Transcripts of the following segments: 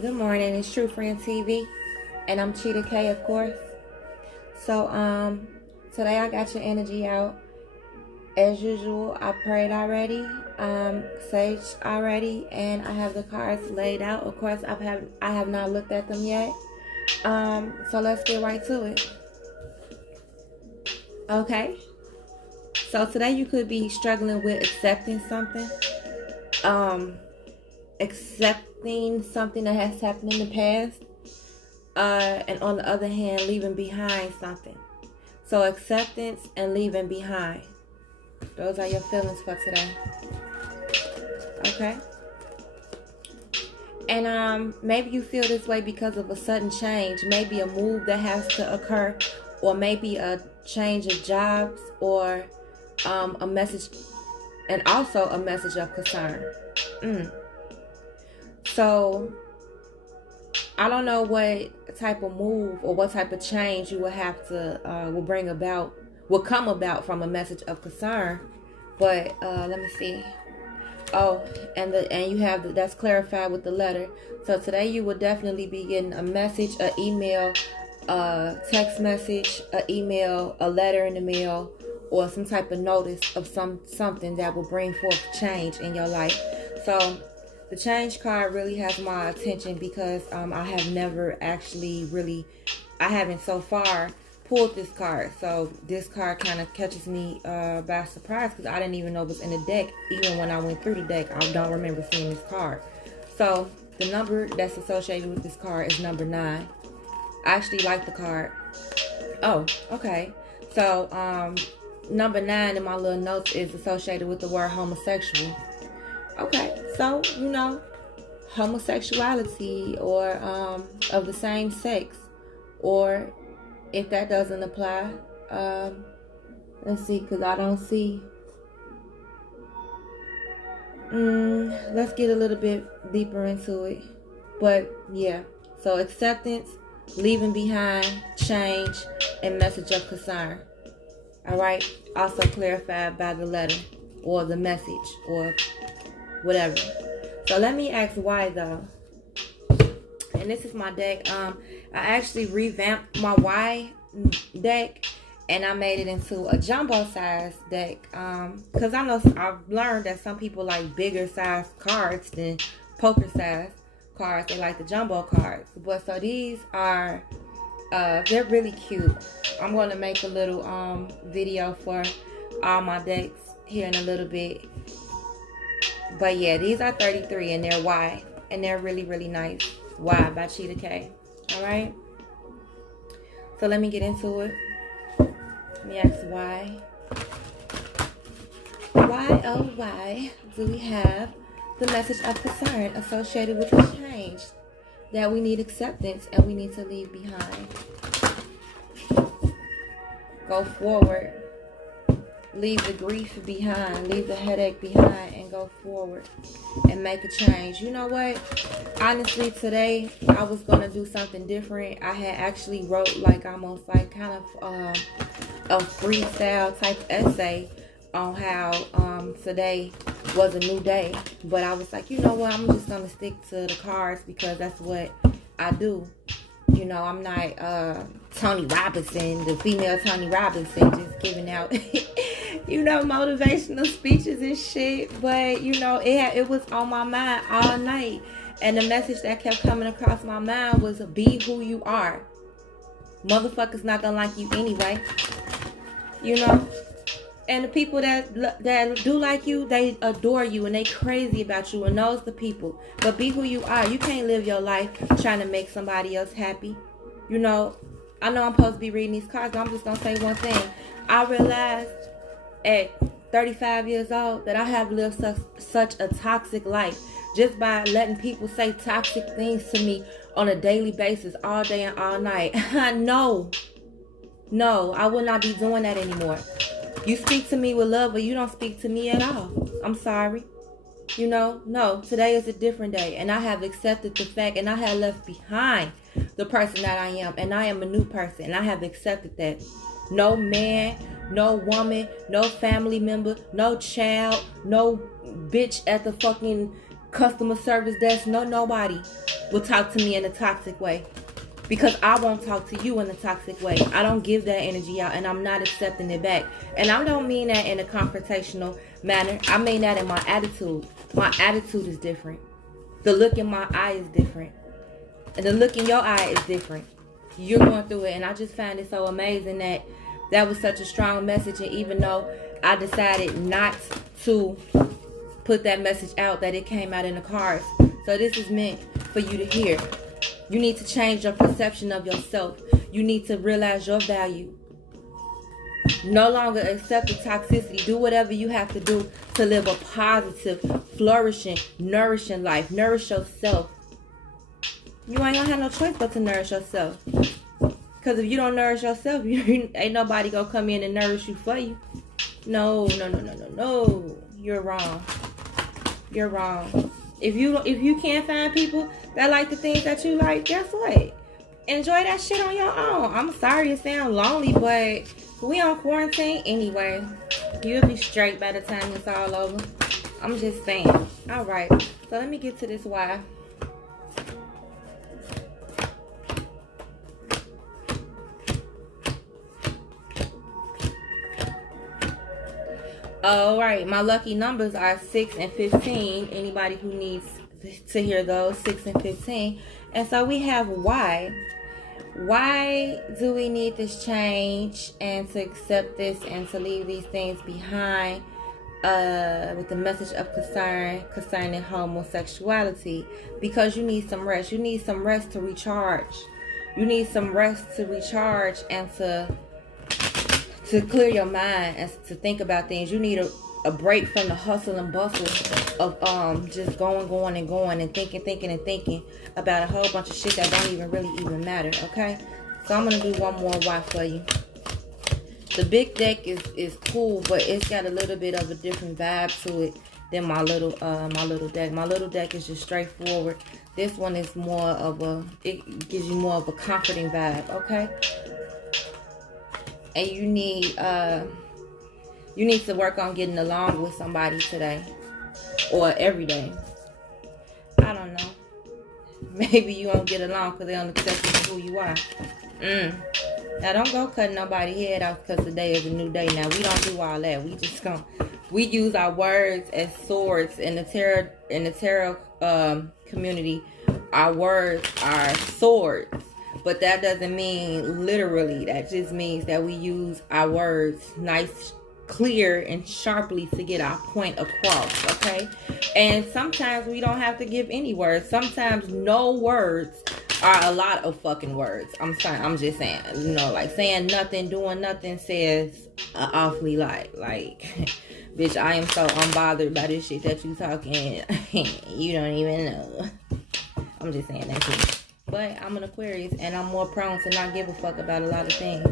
Good morning, it's True Friend TV, and I'm Cheetah K, of course. So, today I got your energy out. As usual, I prayed already, saged already, and I have the cards laid out. Of course, I have not looked at them yet. So let's get right to it. Okay. So today you could be struggling with accepting something. Accepting something that has happened in the past, and on the other hand, leaving behind something. So acceptance and leaving behind. Those are your feelings for today. Okay. And maybe you feel this way because of a sudden change, maybe a move that has to occur, or maybe a change of jobs, or a message, and also a message of concern. So I don't know what type of move or what type of change you will have to will come about from a message of concern. But let me see. Oh, and you have that's clarified with the letter. So today you will definitely be getting a message, an email, a text message, an email, a letter in the mail, or some type of notice of something that will bring forth change in your life. So the change card really has my attention because I have never actually I haven't so far pulled this card. So this card kind of catches me by surprise because I didn't even know it was in the deck. Even when I went through the deck, I don't remember seeing this card. So the number that's associated with this card is number 9. I actually like the card. Oh, okay. So number 9 in my little notes is associated with the word homosexual. Okay, so homosexuality, or of the same sex, or if that doesn't apply, let's see, because I don't see. Let's get a little bit deeper into it. But yeah, so acceptance, leaving behind, change, and message of concern. All right, also clarified by the letter or the message or whatever. So let me ask why though. And this is my deck. I actually revamped my Y deck and I made it into a jumbo size deck. Because I know I've learned that some people like bigger size cards than poker size cards. They like the jumbo cards. But so these are they're really cute. I'm gonna make a little video for all my decks here in a little bit. But yeah, these are 33 and they're Y. And they're really, really nice. Y by Cheetah K. Alright? So let me get into it. Let me ask why. Why, oh why, do we have the message of concern associated with the change that we need acceptance and we need to leave behind? Go forward. Leave the grief behind, leave the headache behind, and go forward and make a change. You know what? Honestly, today I was gonna do something different. I had actually wrote almost kind of a freestyle type essay on how today was a new day. But I was like, you know what? I'm just gonna stick to the cards because that's what I do. You know, I'm not Tony Robinson, the female Tony Robinson, just giving out, motivational speeches and shit. But, it was on my mind all night. And the message that kept coming across my mind was, be who you are. Motherfuckers not gonna like you anyway. And the people that do like you, they adore you and they crazy about you, and those the people. But be who you are. You can't live your life trying to make somebody else happy. I know I'm supposed to be reading these cards, but I'm just going to say one thing. I realized at 35 years old that I have lived such a toxic life just by letting people say toxic things to me on a daily basis, all day and all night. No, I will not be doing that anymore. You speak to me with love, but you don't speak to me at all. I'm sorry. No, today is a different day. And I have accepted the fact, and I have left behind the person that I am. And I am a new person, and I have accepted that. No man, no woman, no family member, no child, no bitch at the fucking customer service desk, nobody will talk to me in a toxic way. Because I won't talk to you in a toxic way. I don't give that energy out, and I'm not accepting it back. And I don't mean that in a confrontational manner. I mean that in my attitude. My attitude is different. The look in my eye is different. And the look in your eye is different. You're going through it. And I just find it so amazing that that was such a strong message. And even though I decided not to put that message out, that it came out in the cards. So this is meant for you to hear. You need to change your perception of yourself. You need to realize your value. No longer accept the toxicity. Do whatever you have to do to live a positive, flourishing, nourishing life. Nourish yourself. You ain't gonna have no choice but to nourish yourself. Because if you don't nourish yourself, ain't nobody gonna come in and nourish you for you. No. You're wrong. You're wrong. If you can't find people that like the things that you like, guess what? Enjoy that shit on your own. I'm sorry it sounds lonely, but we on quarantine anyway. You'll be straight by the time it's all over. I'm just saying. All right. So let me get to this why. All right, my lucky numbers are 6 and 15. Anybody who needs to hear those, 6 and 15. And so we have why. Why do we need this change and to accept this and to leave these things behind with the message of concern concerning homosexuality? Because you need some rest. You need some rest to recharge. You need some rest to recharge and to clear your mind and to think about things. You need a break from the hustle and bustle of just going and thinking about a whole bunch of shit that don't even matter. Okay, so I'm gonna do one more why for you. The big deck is cool, but it's got a little bit of a different vibe to it than my little deck. My little deck is just straightforward. This one is more of it gives you more of a comforting vibe. Okay. And you need to work on getting along with somebody today or every day. I don't know. Maybe you won't get along because they don't accept you for who you are. Now don't go cutting nobody's head off because today is a new day. Now we don't do all that. We use our words as swords in the tarot community. Our words are swords. But that doesn't mean literally. That just means that we use our words nice, clear, and sharply to get our point across, okay? And sometimes we don't have to give any words. Sometimes no words are a lot of fucking words. I'm just saying. You know, like saying nothing, doing nothing says an awfully lot. Like, bitch, I am so unbothered by this shit that you talking. You don't even know. I'm just saying that too. But I'm an Aquarius and I'm more prone to not give a fuck about a lot of things.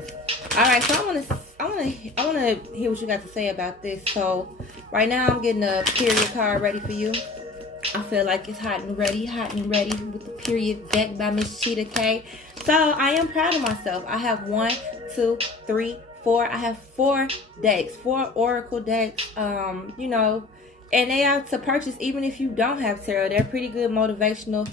Alright, so I wanna hear what you got to say about this. So right now I'm getting a period card ready for you. I feel like it's hot and ready with the period deck by Miss Cheetah K. So I am proud of myself. I have 1, 2, 3, 4. I have 4 decks, 4 oracle decks. You know, and they are to purchase even if you don't have tarot. They're pretty good motivational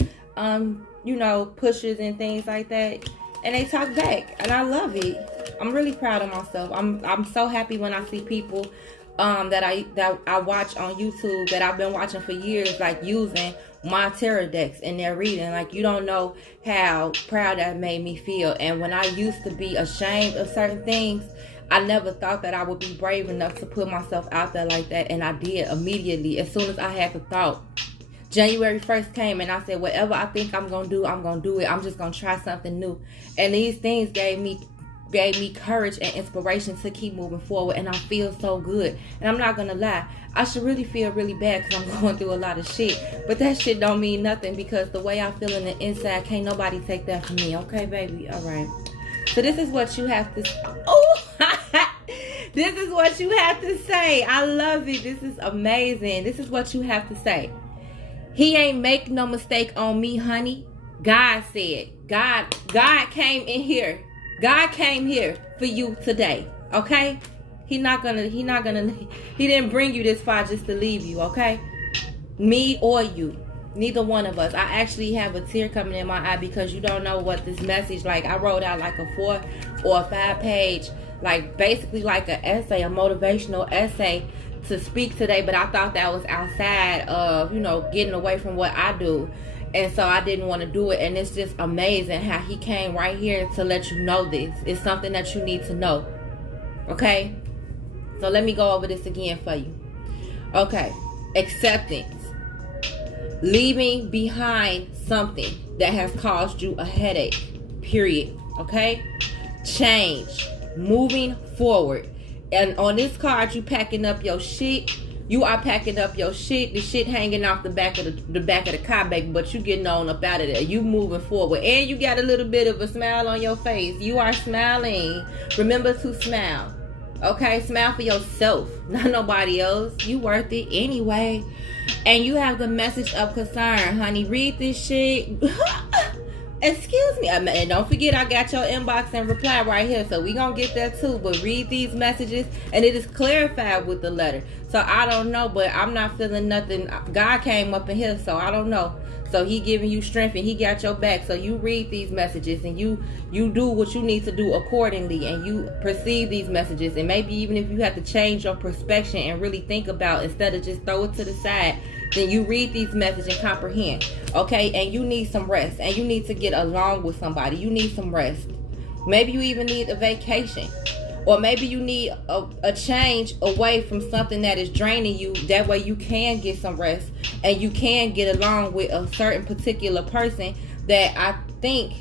you know, pushers and things like that, and they talk back, and I love it. I'm really proud of myself. I'm so happy when I see people that I watch on YouTube that I've been watching for years, like using my tarot decks in their reading. Like, you don't know how proud that made me feel. And when I used to be ashamed of certain things, I never thought that I would be brave enough to put myself out there like that, and I did immediately as soon as I had the thought. January 1st came and I said, whatever I think I'm going to do, I'm going to do it. I'm just going to try something new. And these things gave me courage and inspiration to keep moving forward. And I feel so good. And I'm not going to lie. I should really feel really bad because I'm going through a lot of shit. But that shit don't mean nothing because the way I feel in the inside, can't nobody take that from me. Okay, baby? All right. So this is what you have to... Oh! This is what you have to say. I love it. This is amazing. This is what you have to say. He ain't make no mistake on me, honey. God said. God came in here. God came here for you today. Okay? He didn't bring you this far just to leave you, okay? Me or you. Neither one of us. I actually have a tear coming in my eye because you don't know what this message, like I wrote out like a 4 or a 5 page, like basically like an essay, a motivational essay to speak today, but I thought that was outside of, you know, getting away from what I do. And so I didn't want to do it. And it's just amazing how he came right here to let you know this. It's something that you need to know. Okay? So let me go over this again for you. Okay. Acceptance. Leaving behind something that has caused you a headache. Period. Okay? Change. Moving forward. And on this card, you packing up your shit. You are packing up your shit. The shit hanging off the back of the car, baby. But you getting on up out of there. You moving forward. And you got a little bit of a smile on your face. You are smiling. Remember to smile. Okay? Smile for yourself. Not nobody else. You worth it anyway. And you have the message of concern, honey. Read this shit. Excuse me. And don't forget, I got your inbox and reply right here. So we gonna get that too. But read these messages. And it is clarified with the letter. So I don't know. But I'm not feeling nothing. God came up in here. So I don't know. So he giving you strength and he got your back. So you read these messages and you do what you need to do accordingly, and you perceive these messages. And maybe even if you have to change your perspective and really think about, instead of just throw it to the side, then you read these messages and comprehend. Okay? And you need some rest, and you need to get along with somebody. You need some rest. Maybe you even need a vacation. Or maybe you need a change away from something that is draining you. That way you can get some rest and you can get along with a certain particular person that I think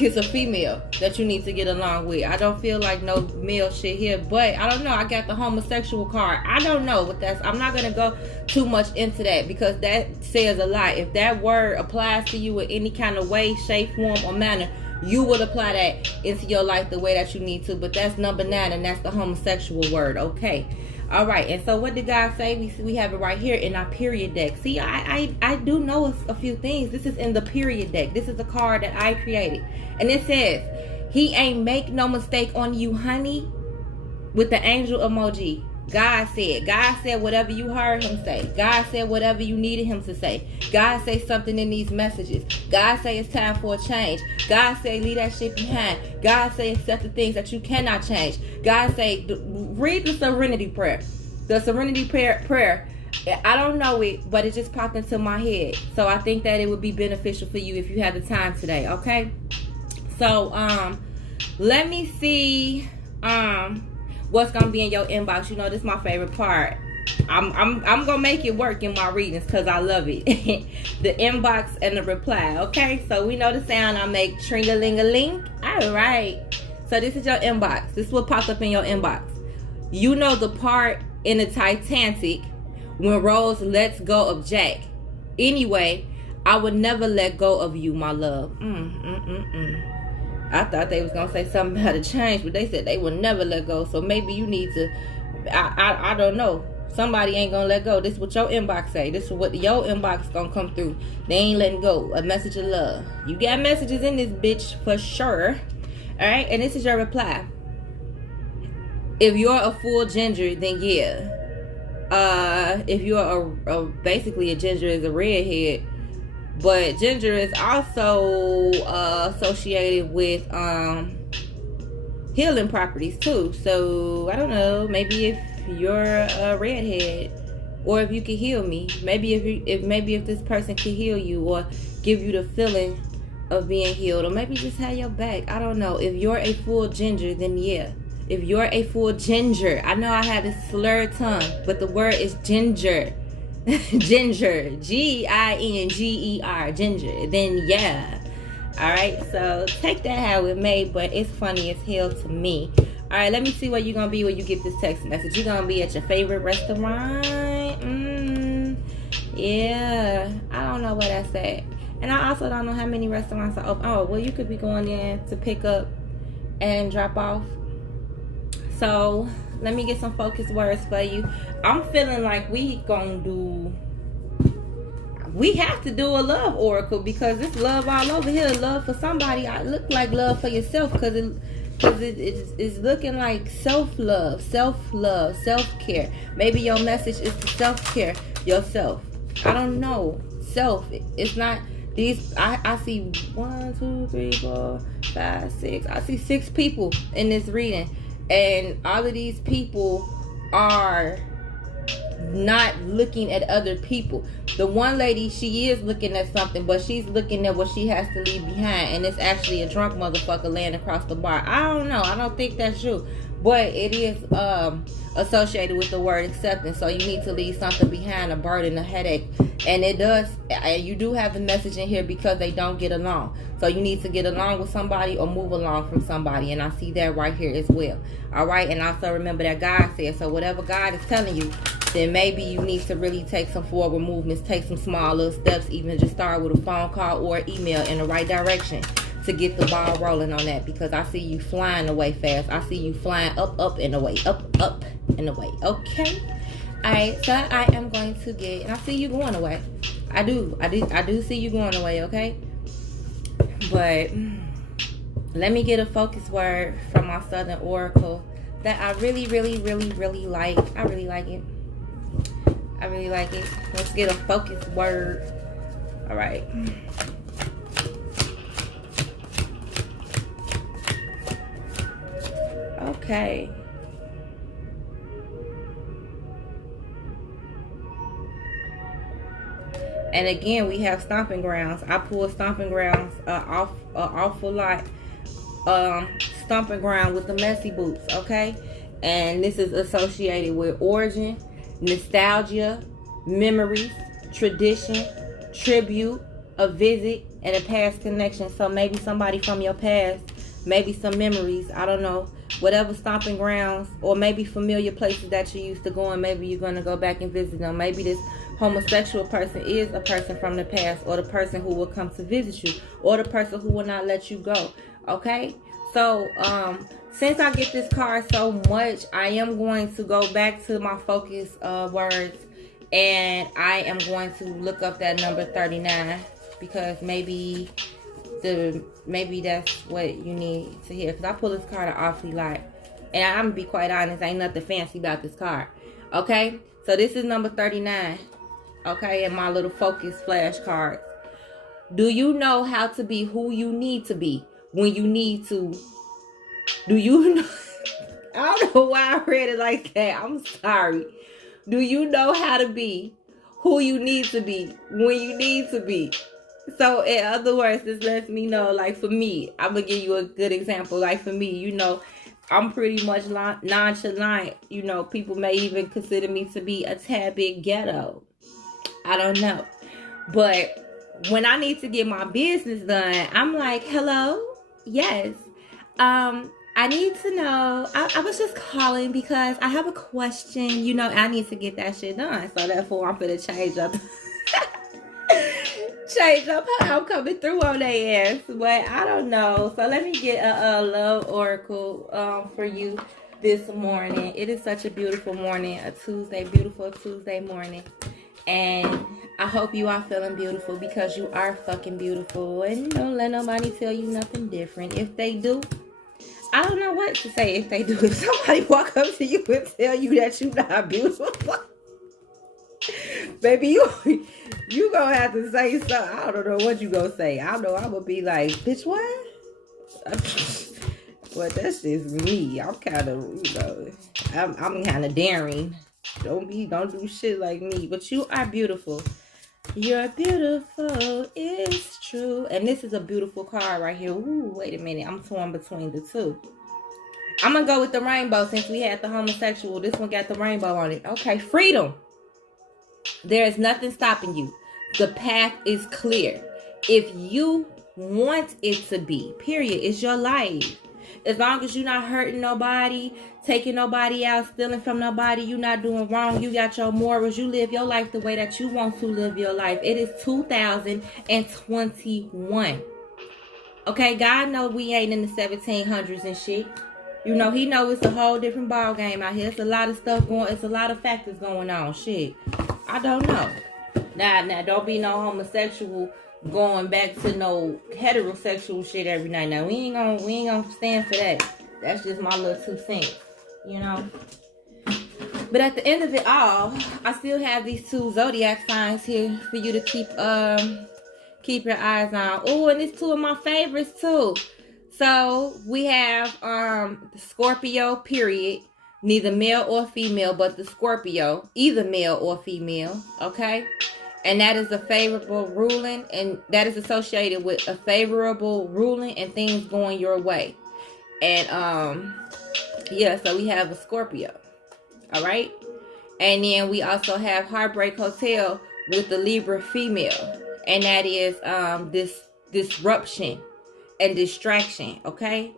is a female that you need to get along with. I don't feel like no male shit here, but I don't know. I got the homosexual card. I don't know what that's. I'm not going to go too much into that because that says a lot. If that word applies to you in any kind of way, shape, form, or manner, you would apply that into your life the way that you need to. But that's number 9, and that's the homosexual word. Okay. All right. And so what did God say? We have it right here in our period deck. See, I do know a few things. This is in the period deck. This is a card that I created. And it says, he ain't make no mistake on you, honey, with the angel emoji. God said whatever you heard him say. God said whatever you needed him to say. God say something in these messages. God say it's time for a change. God say leave that shit behind. God say accept the things that you cannot change. God say read the serenity prayer. The serenity prayer. I don't know it, but it just popped into my head. So I think that it would be beneficial for you if you have the time today. Okay. So let me see what's gonna be in your inbox. You know, this is my favorite part. I'm gonna make it work in my readings because I love it. The inbox and the reply. Okay, so we know the sound I make, tring-a-ling-a-ling. All right, so this is your inbox. This is what popped up in your inbox. You know the part in the Titanic when Rose lets go of Jack. Anyway, I would never let go of you, my love. I thought they was going to say something about a change, but they said they would never let go. So maybe you need to, I don't know. Somebody ain't going to let go. This is what your inbox say. This is what your inbox going to come through. They ain't letting go. A message of love. You got messages in this bitch for sure. All right. And this is your reply. If you're a full ginger, then yeah. If you're basically a ginger is a redhead. But ginger is also associated with healing properties too. So I don't know. Maybe if you're a redhead, or if you can heal me. Maybe if this person can heal you or give you the feeling of being healed, or maybe just have your back. I don't know. If you're a full ginger, then yeah. If you're a full ginger, I know I have this slurred tongue, but the word is ginger. Ginger, Ginger, ginger. Then yeah. Alright, so take that how it may, but it's funny as hell to me. Alright, let me see where you're gonna be when you get this text message. You're gonna be at your favorite restaurant. Yeah, I don't know where that's at. And I also don't know how many restaurants are open. Oh, well, you could be going in to pick up and drop off. So let me get some focused words for you. I'm feeling like we have to do a love oracle, because it's love all over here. Love for somebody. I look like love for yourself, because Because it's looking like self-love, self-care. Maybe your message is to self-care yourself. I don't know. Self. It's not these. I see 1, 2, 3, 4, 5, 6. I see 6 people in this reading. And all of these people are not looking at other people. The one lady, she is looking at something, but she's looking at what she has to leave behind, and it's actually a drunk motherfucker laying across the bar. I don't know. I don't think that's true, but it is associated with the word acceptance. So you need to leave something behind, a burden, a headache, and it does. You do have the message in here because they don't get along. So you need to get along with somebody or move along from somebody, and I see that right here as well. All right, and also remember that God said so. Whatever God is telling you, then maybe you need to really take some forward movements, take some small little steps, even just start with a phone call or email in the right direction to get the ball rolling on that, because I see you flying away fast. I see you flying up and away, up and away. Okay? Alright, so I am going to get, and I see you going away. I do see you going away, okay? But let me get a focus word from my Southern Oracle that I really like. I really like it. I really like it. Let's get a focus word. All right. Okay. And again, we have stomping grounds. I pulled stomping grounds off an awful lot. Stomping ground with the messy boots, okay? And this is associated with origin, nostalgia, memories, tradition, tribute, a visit, and a past connection. So maybe somebody from your past, maybe some memories, I don't know, whatever stomping grounds, or maybe familiar places that you used to go, and maybe you're going to go back and visit them. Maybe this homosexual person is a person from the past, or the person who will come to visit you, or the person who will not let you go. Okay? So, since I get this card so much, I am going to go back to my focus words, and I am going to look up that number 39, because maybe that's what you need to hear. Because I pull this card an awfully lot, and I'm gonna be quite honest, ain't nothing fancy about this card. Okay, so this is number 39. Okay, and my little focus flashcards. Do you know how to be who you need to be when you need to? Do you know? I don't know why I read it like that. I'm sorry. Do you know how to be who you need to be when you need to be? So in other words, this lets me know, like for me, I'm going to give you a good example. Like for me, you know, I'm pretty much nonchalant. You know, people may even consider me to be a tad bit ghetto. I don't know. But when I need to get my business done, I'm like, hello? Yes. I need to know, I was just calling because I have a question, you know, I need to get that shit done. So therefore, I'm going to change up how I'm coming through on their ass. But I don't know. So let me get a love oracle for you this morning. It is such a beautiful morning, a beautiful Tuesday morning. And I hope you are feeling beautiful, because you are fucking beautiful. And don't let nobody tell you nothing different. If they do, I don't know what to say if they do. If somebody walk up to you and tell you that you're not beautiful, baby, you gonna have to say something. I don't know what you gonna say. I know I'm gonna be like, bitch, what? Well, that's just me. I'm kind of, you know, I'm kind of daring. Don't do shit like me. But you are beautiful. You're beautiful, it's true. And this is a beautiful card right here. Ooh, wait a minute. I'm torn between the two. I'm going to go with the rainbow since we had the homosexual. This one got the rainbow on it. Okay, freedom. There is nothing stopping you. The path is clear. If you want it to be, period, it's your life. As long as you're not hurting nobody, taking nobody out, stealing from nobody, you're not doing wrong, you got your morals, you live your life the way that you want to live your life. It is 2021. Okay, God knows we ain't in the 1700s and shit. You know, he knows it's a whole different ball game out here. It's a lot of stuff it's a lot of factors going on. Shit, I don't know. Now, don't be no homosexual going back to no heterosexual shit every night. Now we ain't gonna stand for that. That's just my little 2 cents, you know. But at the end of it all, I still have these 2 zodiac signs here for you to keep your eyes on. Oh, and it's 2 of my favorites too. So we have the Scorpio, period. Neither male or female, but the Scorpio, either male or female, okay? And that is a favorable ruling, and that is associated with a favorable ruling and things going your way. And yeah, so we have a Scorpio. All right. And then we also have Heartbreak Hotel with the Libra female. And that is this disruption and distraction. Okay.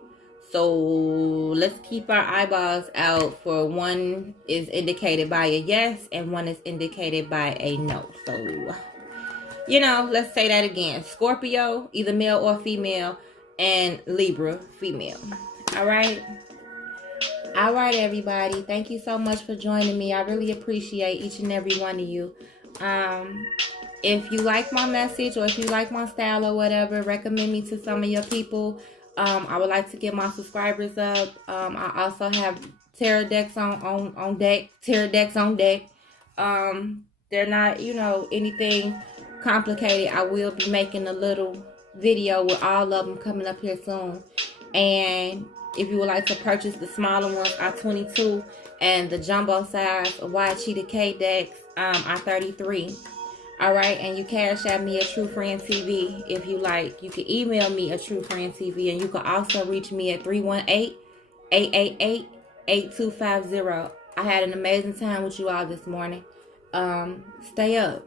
So let's keep our eyeballs out for one is indicated by a yes and one is indicated by a no. So, you know, let's say that again. Scorpio, either male or female, and Libra female. All right. All right, everybody. Thank you so much for joining me. I really appreciate each and every one of you. If you like my message or if you like my style or whatever, recommend me to some of your people. I would like to get my subscribers up. I also have tarot decks on deck. Tarot decks on deck. They're not, you know, anything complicated. I will be making a little video with all of them coming up here soon. And if you would like to purchase the smaller ones, I-22, and the jumbo size White Cheetah K decks, I-33. Alright, and you cash at me at True Friend TV if you like. You can email me at True Friend TV, and you can also reach me at 318-888-8250. I had an amazing time with you all this morning. Stay up.